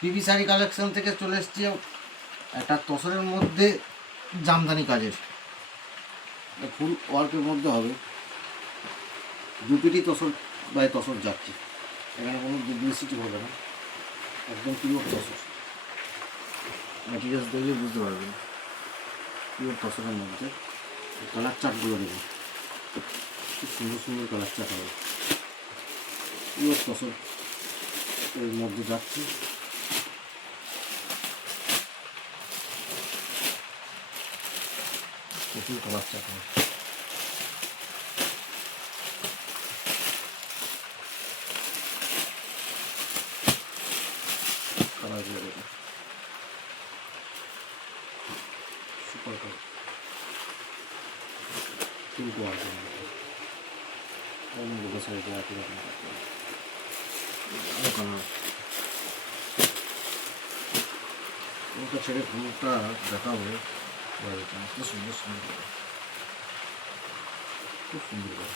PB sari collection থেকে চলে এসেছি একটা তসরের মধ্যে জামদানি কাজের ফুল ওয়ার্কের মধ্যে হবে। দুপিটি তসর বাই তসর যাচ্ছে, এখানে কোনো ডুপ্লিসিটি হবে না, একদম পিওর তসর। ম্যাটেরিয়ালস দেখলে বুঝতে পারবেন পিওর তসরের মধ্যে। কালার চার্টগুলো দেবেন, খুব সুন্দর সুন্দর কালার চার্ট হবে। পিওর তসর এর মধ্যে যাচ্ছে। প্রচুর কালার চার্ট হবে। কালারগুলো দেবেন সুপার কালার, কিন্তু আসবে না দুটো সাইডে একই রকম কালার। ওটা ছেড়ে ফুলটা দেখাবো, খুব সুন্দর সুন্দর, খুব সুন্দর।